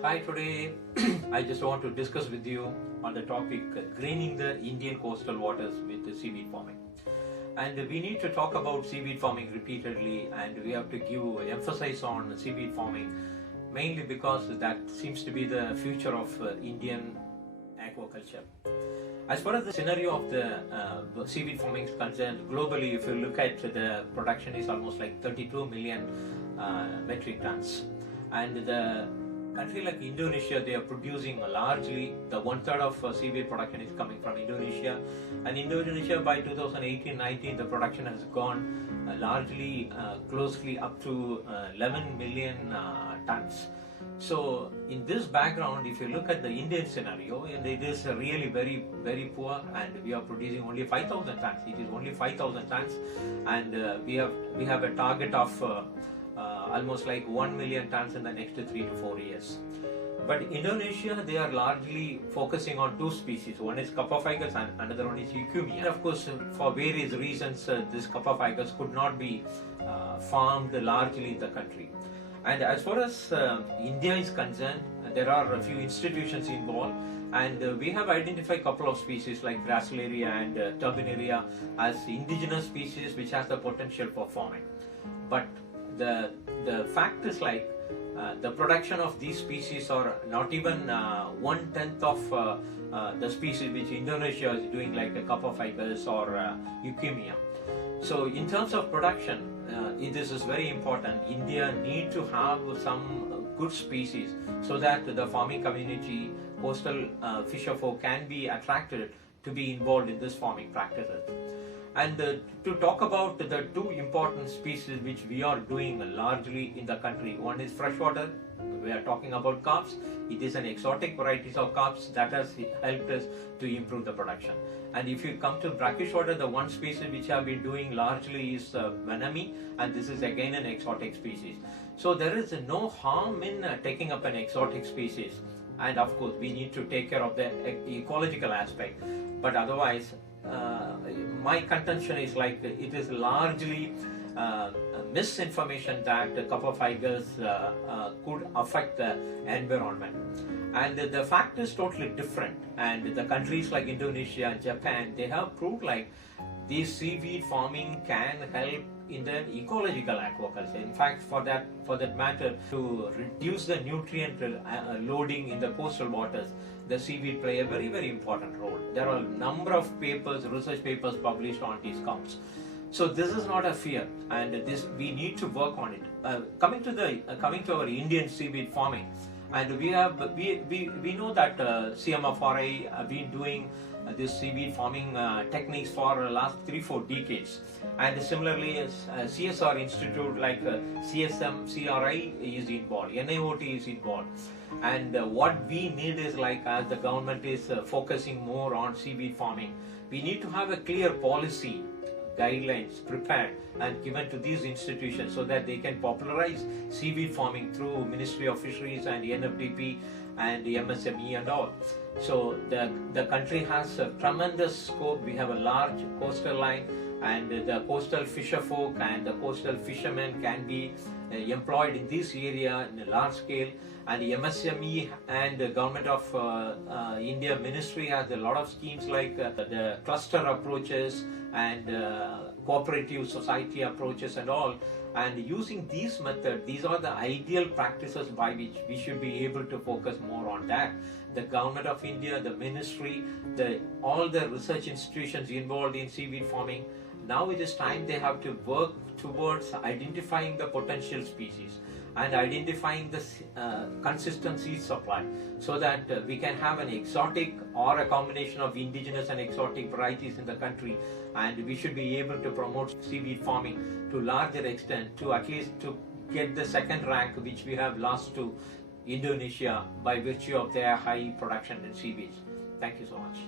Hi, today I just want to discuss with you on the topic greening the Indian coastal waters with the seaweed farming. And we need to talk about seaweed farming repeatedly, and we have to give emphasis on seaweed farming mainly because that seems to be the future of Indian aquaculture. As far as the scenario of the seaweed farming is concerned, globally, if you look at the production is almost like 32 million metric tons. And the country like Indonesia, they are producing largely the 1/3 of seaweed production is coming from Indonesia. And Indonesia by 2018-19, the production has gone largely closely up to 11 million tons. So in this background, if you look at the Indian scenario, and it is really very, very poor, and we are producing only 5,000 tons. It is only 5,000 tons, and we have a target of almost like 1 million tons in the next 3 to 4 years. But Indonesia, they are largely focusing on two species. One is Cup of Ficus and another one is Euphemia. And of course, for various reasons, this Cup of Ficus could not be farmed largely in the country. And as far as India is concerned, there are a few institutions involved, and we have identified a couple of species like Gracilaria and Turbinaria as indigenous species which has the potential for farming. But the fact is like the production of these species are not even 1/10 of the species which Indonesia is doing, like a Cup of Ficus or Euphemia. So in terms of production, this is very important. India need to have some good species so that the farming community, coastal fisher folk can be attracted to be involved in this farming practices. And to talk about the two important species which we are doing largely in the country, one is freshwater. We are talking about carps. It is an exotic varieties of carps that has helped us to improve the production. And if you come to brackish water, the one species which have been doing largely is Venami, and this is again an exotic species. So there is no harm in taking up an exotic species, and of course we need to take care of the ecological aspect. But otherwise, my contention is like it is largely misinformation that the Cup of Ficus could affect the environment. And the fact is totally different. And the countries like Indonesia and Japan, they have proved like this seaweed farming can help in the ecological aquaculture. In fact, for that matter, to reduce the nutrient loading in the coastal waters, the seaweed play a very, very important role. There are a number of research papers published on these counts. So this is not a fear, and this we need to work on it. Coming to our Indian seaweed farming, and we know that CMFRI have been doing this seaweed farming techniques for the last 3-4 decades, and similarly CSR institute like CSM, CRI is involved, NIOT is involved, and what we need is like, as the government is focusing more on seaweed farming, we need to have a clear policy guidelines prepared and given to these institutions so that they can popularize seaweed farming through Ministry of Fisheries and NFDP and the MSME and all. So the country has a tremendous scope. We have a large coastal line, and the coastal fisher folk and the coastal fishermen can be employed in this area in a large scale. And the MSME and the government of India ministry has a lot of schemes like the cluster approaches and cooperative society approaches and all. And using these methods, these are the ideal practices by which we should be able to focus more on that. The government of India, the ministry, all the research institutions involved in seaweed farming, now it is time they have to work towards identifying the potential species and identifying the consistent seed supply, so that we can have an exotic or a combination of indigenous and exotic varieties in the country, and we should be able to promote seaweed farming to larger extent, to at least to get the second rank which we have lost to Indonesia by virtue of their high production in seaweeds. Thank you so much.